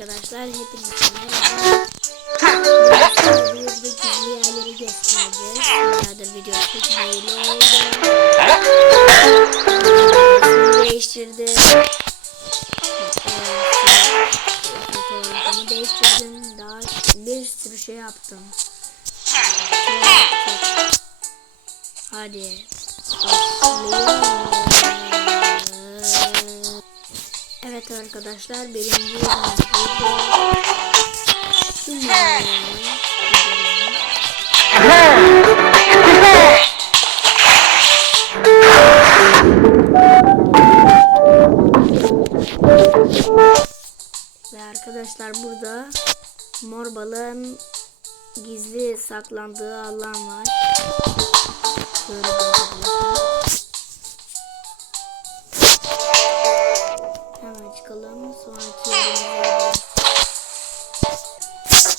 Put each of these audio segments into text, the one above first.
Arkadaşlar hepinize merhaba. Gizli yerleri göstereceğiz. Bayağıdır video çekmeyle oldu. Değiştirdim. Fotoğrafımı değiştirdim. Daha bir sürü şey yaptım. Çok. Hadi. Evet arkadaşlar birinci yerimiz burada. Ve arkadaşlar burada mor balığın gizli saklandığı alan var. Şöyle.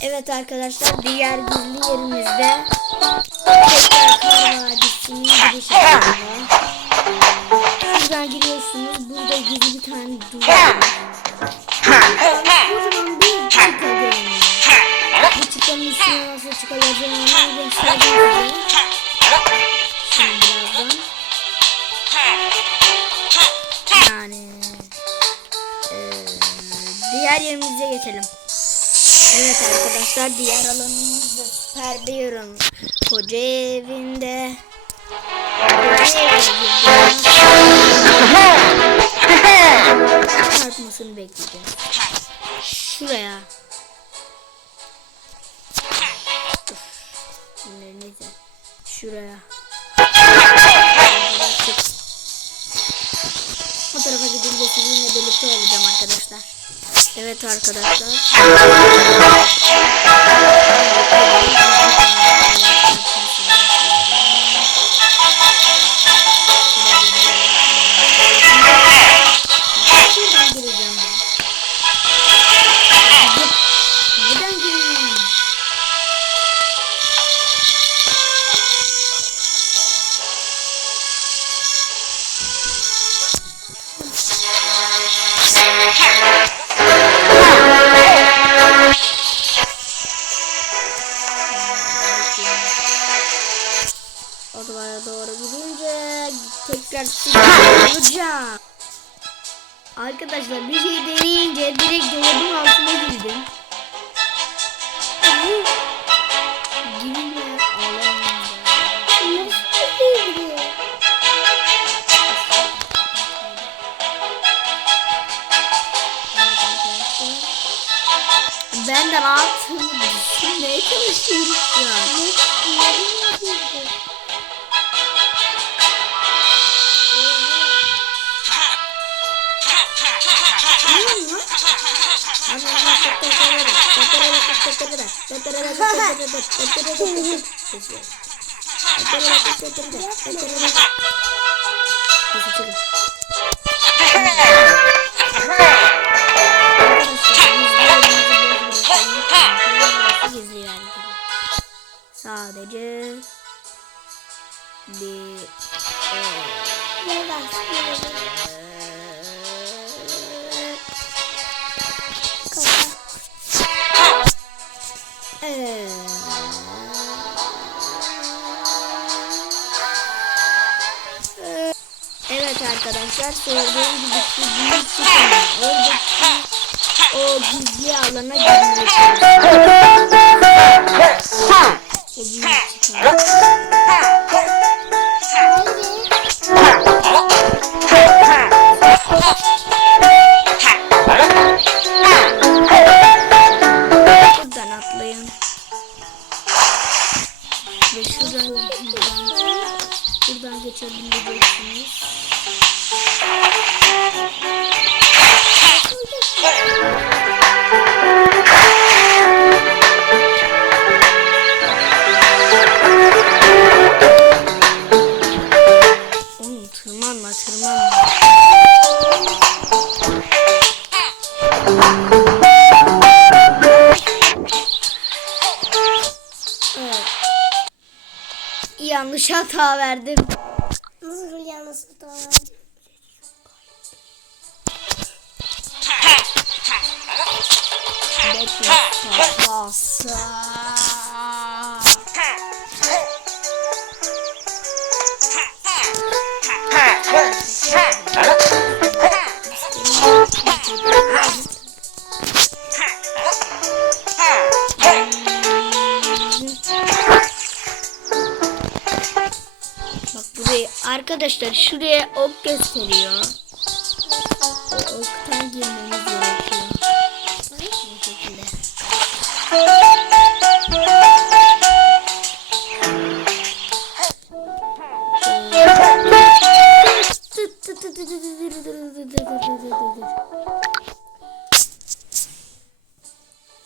Evet arkadaşlar diğer gizli yerimizde tekrar kar vadisinin giriş. Şuradan giriyorsunuz. Burada gizli bir tane duvar var. Kocaman bir çıka görünüyor. Bu çıkanın üstüne nasıl çıkılacağını göstereceğim size. Şimdi. Yani eee, diğer yerimize geçelim. Evet arkadaşlar diğer alanımız da süper bir yorum. Koca evinde. Koca evinde çarpmasını bekleyeceğiz. Şuraya. Dur. Şimdi neyse. Şuraya. Bu tarafa gidince sizinle birlikte olacağım arkadaşlar. Evet arkadaşlar. Odaya doğru gidince tekrar bulacağım. Arkadaşlar bir şey deneyince direkt dolabın altına girdim. Girme alanında. Nasıl? Ben de altını düşünmeye çalışıyorum şu an. Sadece bir Evet. Evet arkadaşlar söylediğim gibi büyük çıkanı oradaki o gizli alana çalışıyorum. O çıkanı. Buradan atlayın. Ve şuradan buradan, geçebileceksiniz. Oğlum tırmanma tırmanma. Evet. Yanlış hata verdim. Safhası. Bak burayı arkadaşlar şuraya ok gösteriyor. O oktan girmemiz gerekiyor.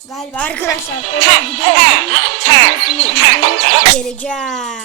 Galiba arkadaşlar oraya gidiyorum. Geleceğim.